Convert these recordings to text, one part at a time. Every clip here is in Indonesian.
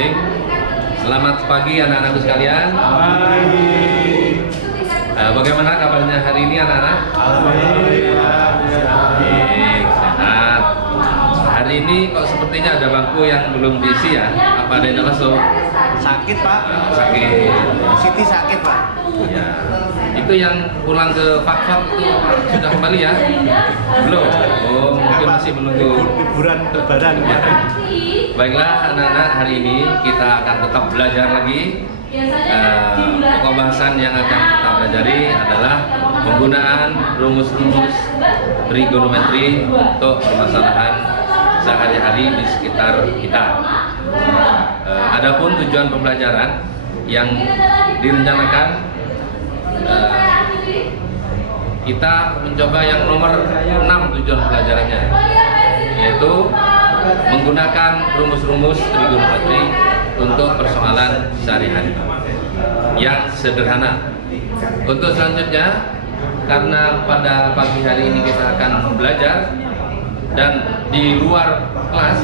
Bismillahirrahmanirrahim. Selamat pagi anak-anakku sekalian. Bagaimana kabarnya hari ini anak-anak? Alhamdulillah. Baik, sehat. Hari ini kok sepertinya ada bangku yang belum diisi ya? Apa ada yang masuk? Sakit Pak. Sakit. Siti sakit Pak. Ya. Itu yang pulang ke Fakfak itu sudah kembali ya? Belum? Oh, mungkin masih menunggu Liburan lebaran kemarin. Baiklah anak-anak, hari ini kita akan tetap belajar lagi. Pokok bahasan yang akan kita pelajari adalah penggunaan rumus-rumus trigonometri untuk permasalahan sehari-hari di sekitar kita. Adapun tujuan pembelajaran yang direncanakan, kita mencoba yang nomor 6 tujuan pelajarannya, yaitu menggunakan rumus-rumus trigonometri untuk persoalan sehari-hari yang sederhana. Untuk selanjutnya, karena pada pagi hari ini kita akan belajar dan di luar kelas,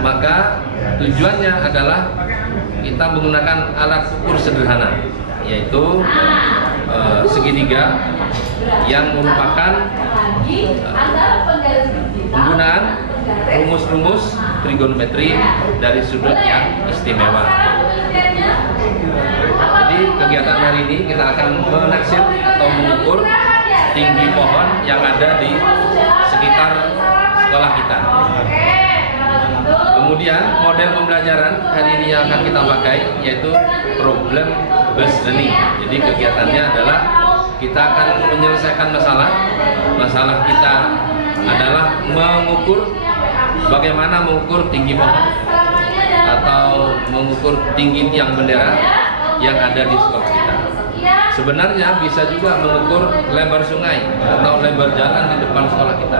maka tujuannya adalah kita menggunakan alat ukur sederhana, yaitu segitiga, yang merupakan penggunaan rumus-rumus trigonometri dari sudut yang istimewa. Jadi kegiatan hari ini kita akan menaksir atau mengukur tinggi pohon yang ada di sekitar sekolah kita. Kemudian model pembelajaran hari ini yang akan kita pakai yaitu problem based learning. Jadi kegiatannya adalah kita akan menyelesaikan masalah kita adalah mengukur bagaimana mengukur tinggi pohon atau mengukur tinggi tiang bendera yang ada di sekolah kita. Sebenarnya bisa juga mengukur lebar sungai atau lebar jalan di depan sekolah kita.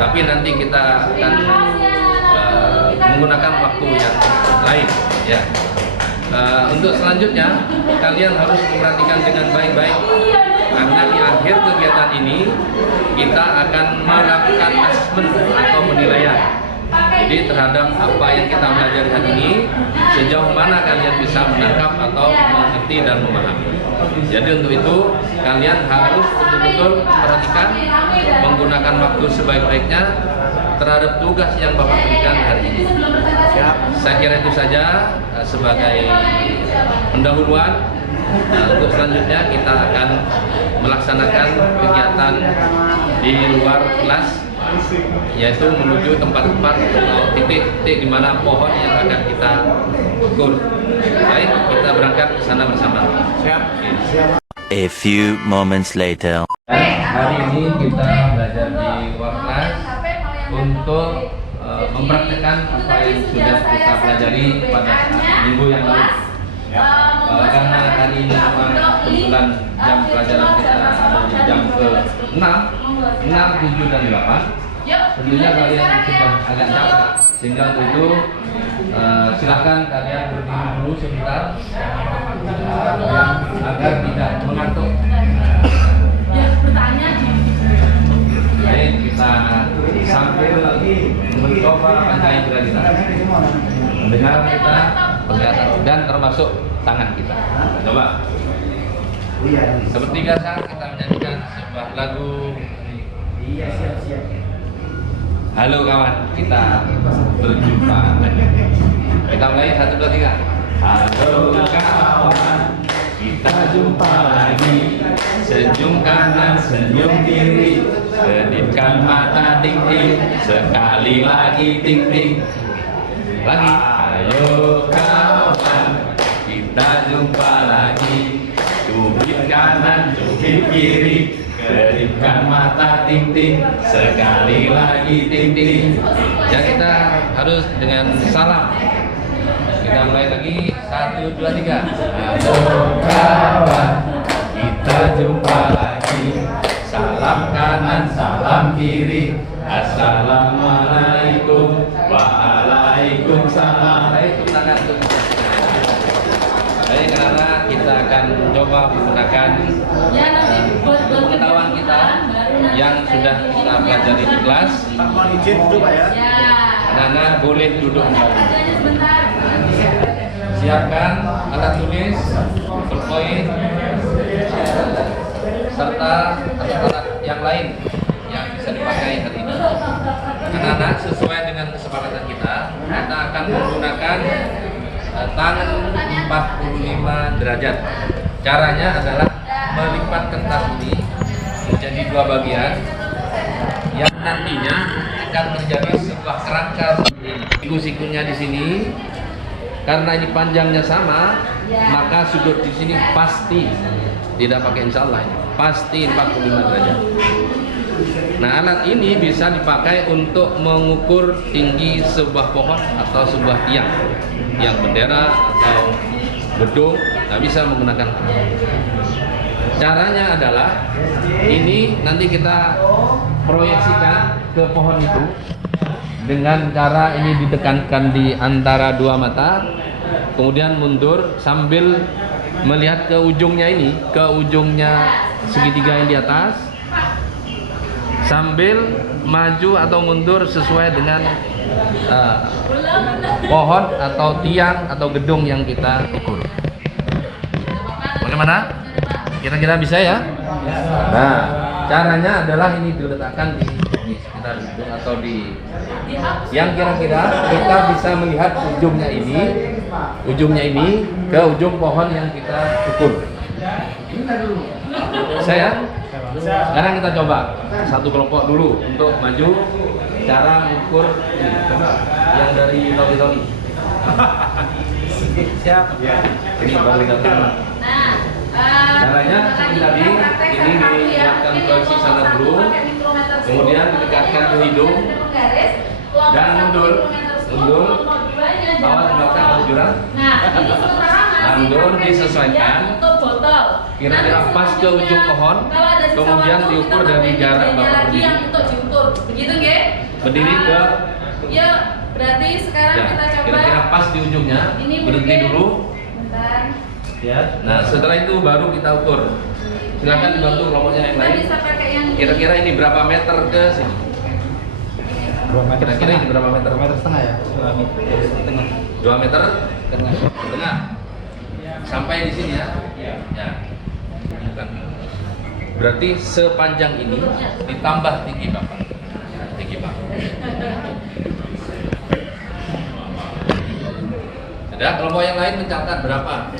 Tapi nanti kita akan menggunakan waktu yang lain ya. Untuk selanjutnya kalian harus memperhatikan dengan baik-baik, karena di akhir kegiatan ini kita akan melakukan asesmen atau penilaian. Jadi terhadap apa yang kita pelajari hari ini, sejauh mana kalian bisa menangkap atau mengerti dan memahami. Jadi untuk itu kalian harus betul-betul memperhatikan, menggunakan waktu sebaik-baiknya terhadap tugas yang Bapak berikan hari ini. Saya kira itu saja sebagai pendahuluan. Untuk selanjutnya kita akan melaksanakan kegiatan di luar kelas, yaitu menuju tempat-tempat atau titik-titik di mana pohon yang akan kita ukur. Baik, kita berangkat ke sana bersama. Siap. A few moments later. Hari ini kita belajar di luar kelas untuk mempraktikkan apa yang sudah kita pelajari pada saat minggu yang lalu. Karena hari ini memang kebetulan jam pelajaran kita ada di jam ke-6, 7, dan 8. Tentunya kalian sudah agak capek, sehingga untuk itu silahkan kalian berdiri dulu sebentar agar tidak mengantuk. Baik, kita sambil mencoba panca-indera kita, mendengar kita, penglihatan, dan termasuk tangan kita. Coba. Seperti biasa kita menyanyikan sebuah lagu. Halo kawan, kita berjumpa. Kita mulai 1, 2, 3. Halo kawan, kita jumpa lagi. Senyum kanan, senyum kiri, kedipkan mata ting-ting, sekali lagi ting-ting. Lagi. Ayo kawan, kita jumpa lagi. Cubit kanan, cubit kiri, kedipkan mata ting-ting, sekali lagi ting-ting. Ya, kita harus dengan salam. Kita mulai lagi. 1, 2, 3. Halo kawan, kita jumpa lagi. Salam kanan, salam kiri, assalamualaikum, waalaikumsalam. Baik, tangan tuh. Baik, karena kita akan coba menggunakan pengetahuan kita yang sudah kita pelajari di kelas. Pak, mohon izin dulu Pak ya. Anak-anak boleh duduk kembali. siapkan alat tulis, pulpoin, serta alat-alat yang lain yang bisa dipakai hari ini. Anak-anak, sesuai dengan kesepakatan kita akan menggunakan tangan 45 derajat. Caranya adalah melipatkan tas ini menjadi dua bagian yang nantinya akan menjadi sebuah kerangka. Siku-sikunya di sini, karena ini panjangnya sama, maka sudut di sini pasti tidak pakai insya Allah, pasti 45 derajat. Nah, alat ini bisa dipakai untuk mengukur tinggi sebuah pohon atau sebuah tiang, bendera atau gedung, nggak bisa menggunakan. Caranya adalah ini nanti kita proyeksikan ke pohon itu dengan cara ini ditekankan di antara dua mata, kemudian mundur sambil melihat ke ujungnya ini, ke ujungnya segitiga yang di atas, sambil maju atau mundur sesuai dengan pohon atau tiang atau gedung yang kita ukur. Bagaimana? Kira-kira bisa ya? Nah, caranya adalah ini diletakkan di sekitar gedung atau di yang kira-kira kita bisa melihat ujungnya ini ke ujung pohon yang kita ukur. Saya sekarang kita coba satu kelompok dulu untuk maju cara mengukur yang dari toli-toli. Siap. Ini baru datang. Caranya seperti tadi, ini dilihatkan proyeksi sana dulu, kemudian didekatkan ke hidung dan mundur, bawah ke belakang kejuran. Mundur disesuaikan, kira-kira pas ke ujung pohon, kemudian diukur dari jarak bapak berdiri. Begitu nggih? Berdiri ke. Ya, berarti sekarang Ya, kita coba. kira-kira pas di ujungnya, berhenti dulu. Bentar. Ya. Nah, setelah itu baru kita ukur. Silakan dibantu kelompoknya yang Kita lain. bisa pakai yang Kira-kira ini berapa meter ke sini? 2 meter Kira-kira ini berapa meter? 2 meter setengah ya? 2 meter tengah. Sampai di sini ya. Ya. Bukan. Berarti sepanjang ini ditambah tinggi Bapak. Tinggi Bapak. Sudah, kelompok yang lain mencatat berapa?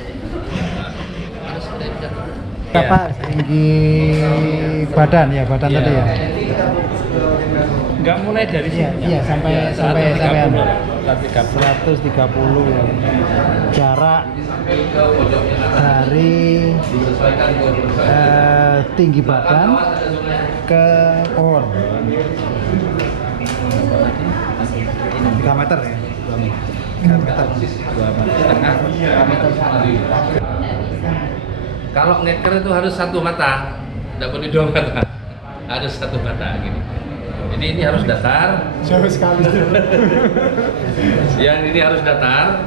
Harus sudah dicatat. Berapa tinggi badan ya, badan tadi ya? Enggak mulai dari sini. Iya, sampai 130 ya. Jarak Ke pojoknya kanan. dari Disesuaikan ke tinggi badan ke pohon. 3 meter ya? 3 meter. 2 meter setengah. Kalau ngeker itu harus satu mata, tidak boleh dua mata, harus satu mata gini. Jadi ini harus datar. Jauh sekali. Yang ini harus datar,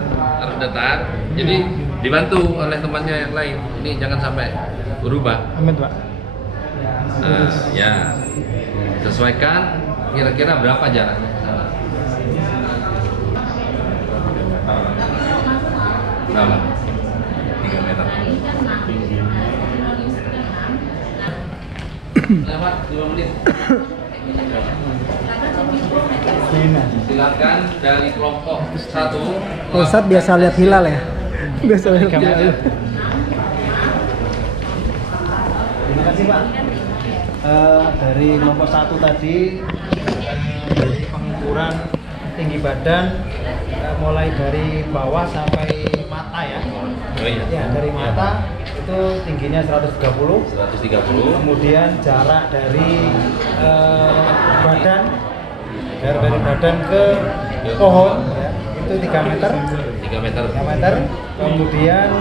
Jadi dibantu oleh temannya yang lain. Ini jangan sampai berubah. Amin, Pak. Nah, ya, sesuaikan kira-kira berapa jaraknya. Berapa? 3 meter. Lewat 2 menit. Silakan dari kelompok 1. Ustaz biasa lihat hilal ya? Biasa lihat hilal. Terima kasih, Pak. Dari kelompok 1 tadi, dari pengukuran tinggi badan, mulai dari bawah sampai mata ya. Oh iya. Ya, dari mata itu tingginya 130. 130. Kemudian jarak dari badan, dari badan ke pohon ya, itu 3 meter. 3 meter. 3 meter. Kemudian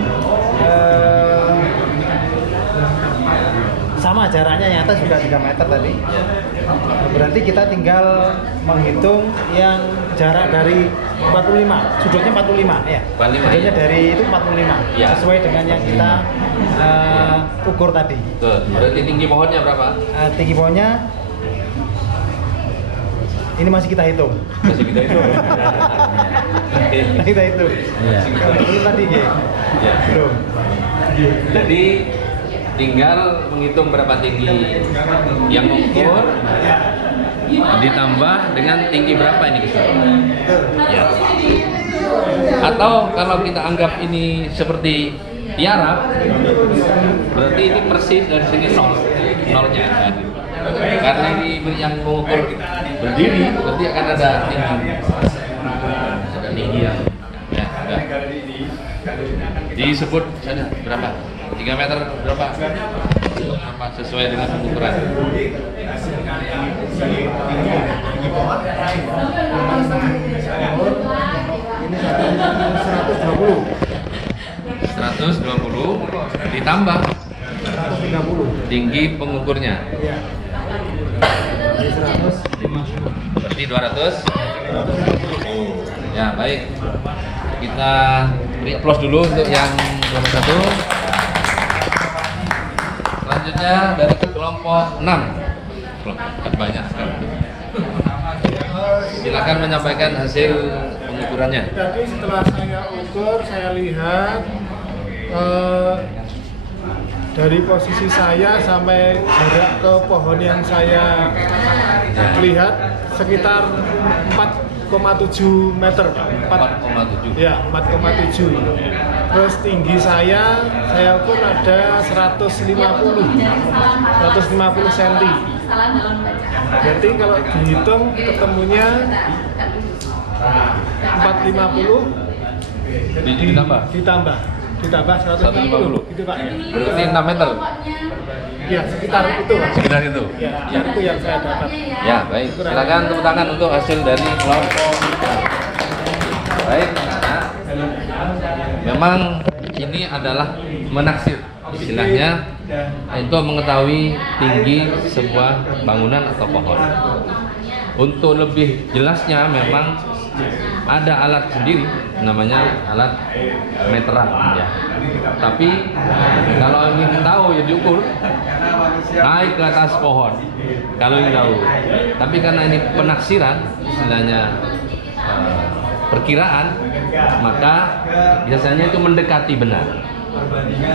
sama jaraknya yang atas juga 3 meter tadi. Berarti kita tinggal menghitung yang jarak dari 45, sudutnya 45 ya. 45, Sudutnya ya. dari itu 45 Ya. sesuai dengan yang kita ukur tadi. Tuh, berarti tinggi pohonnya berapa? Tinggi pohonnya Ini masih kita hitung. Masih kita itu. Kita hitung. Iya. Belum tadi ya? Ya. Belum. Jadi tinggal menghitung berapa tinggi yang mengukur ditambah dengan tinggi berapa ini keseluruhan. Ya. Atau kalau kita anggap ini seperti tiara, berarti ini persis dari sini nolnya. Karena ini yang mengukur berdiri, berarti akan ada tinggi yang ya, disebut saja berapa? 3 meter berapa? Apa sesuai dengan pengukuran? Ini 120. 120 ditambah 130. tinggi pengukurnya. Iya. Jadi 150. Berarti 200. Ya, baik. Kita beri aplaus dulu untuk yang nomor 1. Selanjutnya dari kelompok 6. Kelompok banyak sekali. Silakan menyampaikan hasil pengukurannya. Tadi setelah saya ukur, saya lihat dari posisi saya sampai jarak ke pohon yang saya lihat sekitar 4,7 meter. 4,7. Ya, 4,7. Terus tinggi saya ukur ada 150 cm. Berarti kalau dihitung ketemunya 450 ditambah 150 gitu Pak. Berarti 6 meter. Ya, sekitar itu Pak. Sekitar itu. Ya, itu yang saya dapat. Ya, baik. Silakan tepuk tangan untuk hasil dari kelompok. Baik, nah, memang ini adalah menaksir, istilahnya untuk mengetahui tinggi sebuah bangunan atau pohon. Untuk lebih jelasnya memang ada alat sendiri namanya alat meteran ya. Tapi kalau ingin tahu ya diukur naik ke atas pohon kalau ingin tahu. Tapi karena ini penaksiran istilahnya perkiraan, maka biasanya itu mendekati benar.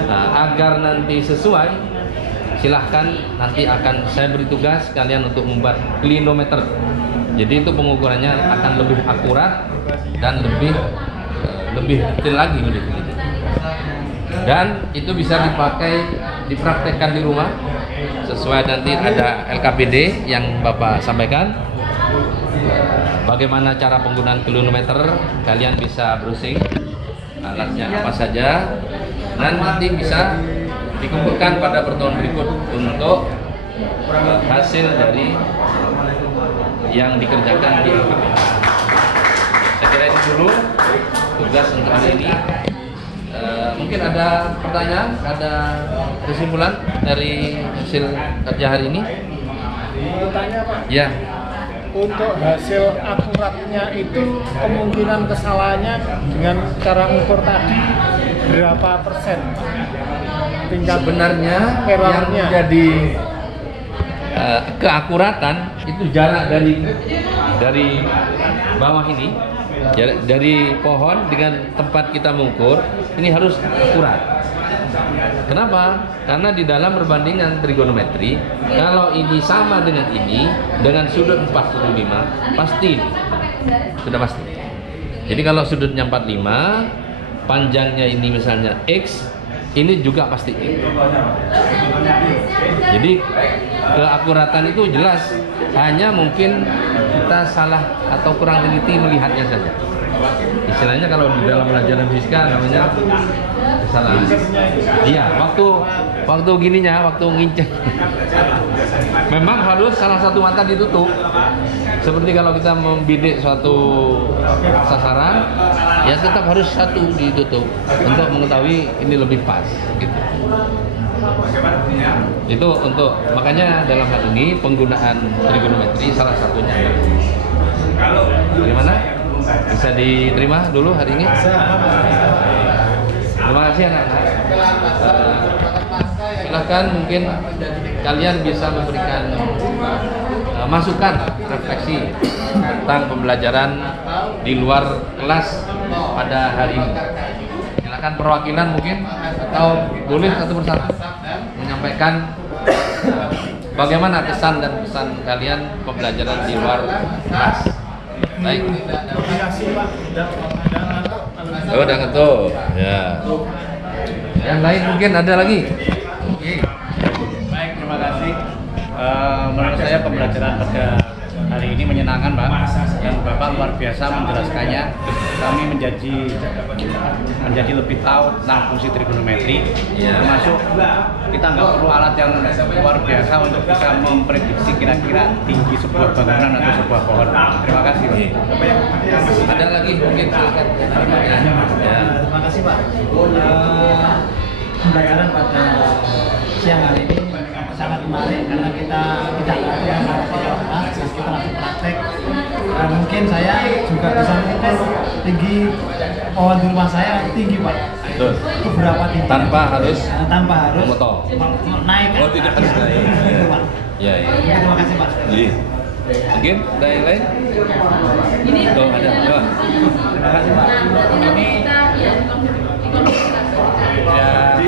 Nah, agar nanti sesuai, silahkan nanti akan saya beri tugas kalian untuk membuat klinometer. Jadi itu pengukurannya akan lebih akurat dan lebih detail lagi, lebih teliti. Dan itu bisa dipraktekkan di rumah sesuai nanti ada LKPD yang Bapak sampaikan. Bagaimana cara penggunaan klinometer, kalian bisa browsing alatnya apa saja, dan nanti bisa dikumpulkan pada pertemuan berikut untuk hasil dari yang dikerjakan di LKPD. Saya kira itu dulu tugas untuk hari ini. Mungkin ada pertanyaan, ada kesimpulan dari hasil kerja hari ini? Bertanya Pak. Ya. Untuk hasil akuratnya itu kemungkinan kesalahannya dengan cara ukur tadi berapa persen? Tingkat Sebenarnya yang errornya. menjadi keakuratan itu jarak dari bawah ini, jarak dari pohon dengan tempat kita mengukur ini harus akurat. Kenapa? Karena di dalam perbandingan trigonometri, kalau ini sama dengan ini dengan sudut 45 pasti sudah pasti. Jadi kalau sudutnya 45, panjangnya ini misalnya X, ini juga pasti X. Jadi keakuratan itu jelas, hanya mungkin kita salah atau kurang teliti melihatnya saja. Istilahnya kalau di dalam pelajaran fisika namanya kesalahan. Iya, waktu gininya, waktu nginceng. Memang harus salah satu mata ditutup. Seperti kalau kita membidik suatu sasaran, ya tetap harus satu ditutup untuk mengetahui ini lebih pas. Gitu. Itu untuk makanya dalam hal ini penggunaan trigonometri salah satunya. Bagaimana? Bisa diterima dulu hari ini? Terima kasih anak-anak. Silakan mungkin kalian bisa memberikan masukan, refleksi tentang pembelajaran di luar kelas pada hari ini. Silakan perwakilan mungkin, atau boleh satu persatu menyampaikan bagaimana kesan dan pesan kalian pembelajaran di luar kelas. Baik. Oh, udah ngetuk. Ya. Yang lain mungkin ada lagi. Baik, terima kasih. Menurut saya pembelajaran pada hari ini menyenangkan, Pak. Dan Bapak luar biasa menjelaskannya. Kami menjadi lebih tahu tentang fungsi trigonometri. Termasuk kita nggak perlu alat yang luar biasa untuk bisa memprediksi kira-kira tinggi sebuah bangunan atau sebuah pohon. Terima kasih, Pak. Ada lagi mungkin silakan. Ya. Terima kasih Pak. Pembelajaran pada siang hari ini sangat menarik karena kita tidak lagi dan kita langsung praktek. Dan mungkin saya juga bisa mengukur tinggi pohon di rumah saya tinggi Pak. Betul. Beberapa tinggi. Tanpa harus memotong. Naik. Oh, tidak harus naik. Gitu, Pak. Ya, ya. Terima kasih Pak. Iya. Mungkin ada yang lain? Ini Tuh, ada. Wah. Terima kasih Pak. Ini Ya,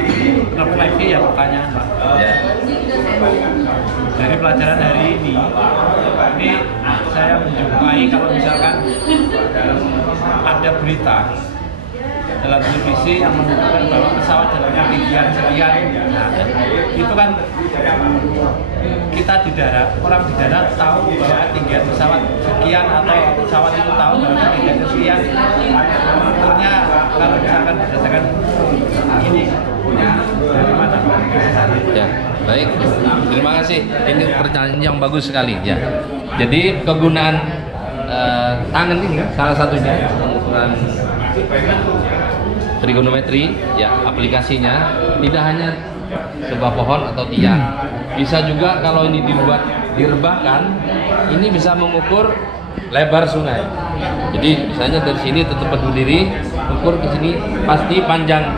refleksi ya pertanyaan, Pak. Ya. Dari pelajaran hari ini saya menjumpai kalau misalkan ada berita dalam televisi yang menunjukkan bahwa pesawat dalam ketinggian sekian, nah, itu kan kita di darat, orang di darat tahu bahwa ketinggian pesawat sekian atau pesawat itu tahu bahwa ketinggian sekian. Sebetulnya kalau misalkan berdasarkan ini dari mana? Ya, baik. Terima kasih. Ini pertanyaan yang bagus sekali ya. Jadi kegunaan tangan ini salah satunya pengukuran trigonometri ya, aplikasinya tidak hanya sebuah pohon atau tiang. Bisa juga kalau ini direbahkan, ini bisa mengukur lebar sungai. Jadi misalnya dari sini tetap berdiri, ukur ke sini, pasti panjang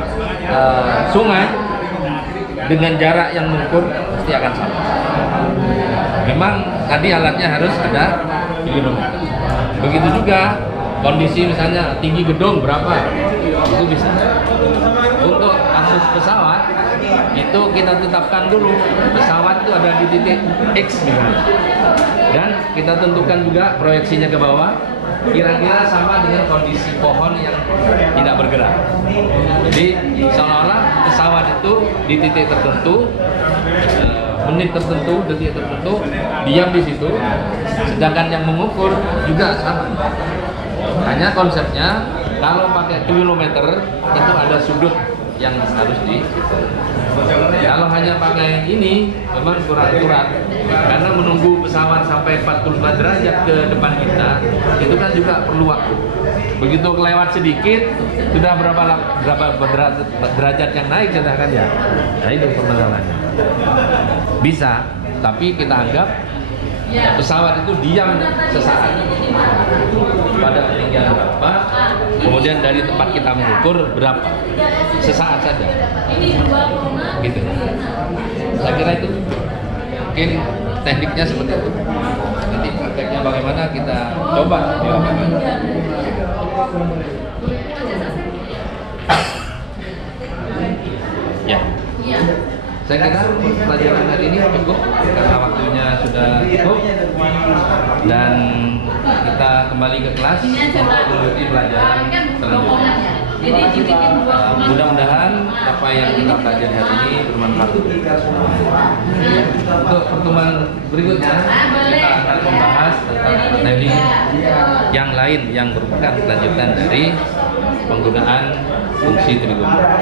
sungai dengan jarak yang mengukur pasti akan sama. Memang tadi alatnya harus ada trigonometri. Begitu juga kondisi misalnya tinggi gedung berapa, itu bisa. Untuk kasus pesawat itu kita tetapkan dulu pesawat itu ada di titik X misalnya, dan kita tentukan juga proyeksinya ke bawah kira-kira sama dengan kondisi pohon yang tidak bergerak. Jadi seolah-olah pesawat itu di titik tertentu, menit tertentu, detik tertentu diam di situ, sedangkan yang mengukur juga sama. Hanya konsepnya kalau pakai kilometer itu ada sudut yang harus di. Kalau hanya pakai ini memang kurang akurat karena menunggu pesawat sampai 45 derajat ke depan kita itu kan juga perlu waktu. Begitu kelewat sedikit sudah berapa derajat yang naik sedangkan ya. Nah itu permasalahannya. Bisa, tapi kita anggap pesawat itu diam sesaat pada ketinggian berapa, kemudian dari tempat kita mengukur berapa, sesaat saja gitu. Saya kira itu mungkin tekniknya seperti itu. Nanti prakteknya bagaimana kita coba di lapangan. Ya, saya kira pelajaran hari ini cukup karena waktunya sudah cukup, dan kita kembali ke kelas untuk mengikuti pelajaran selanjutnya. Mudah-mudahan apa yang kita pelajari hari ini bermanfaat untuk kita semua. Untuk pertemuan berikutnya kita akan membahas tentang materi yang lain yang merupakan kelanjutan dari penggunaan fungsi trigonometri.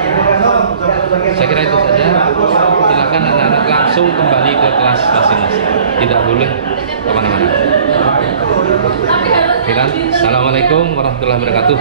Saya kira itu saja. Silakan anak-anak langsung kembali ke kelas masing-masing. Tidak boleh kemana-mana. Assalamualaikum warahmatullahi wabarakatuh.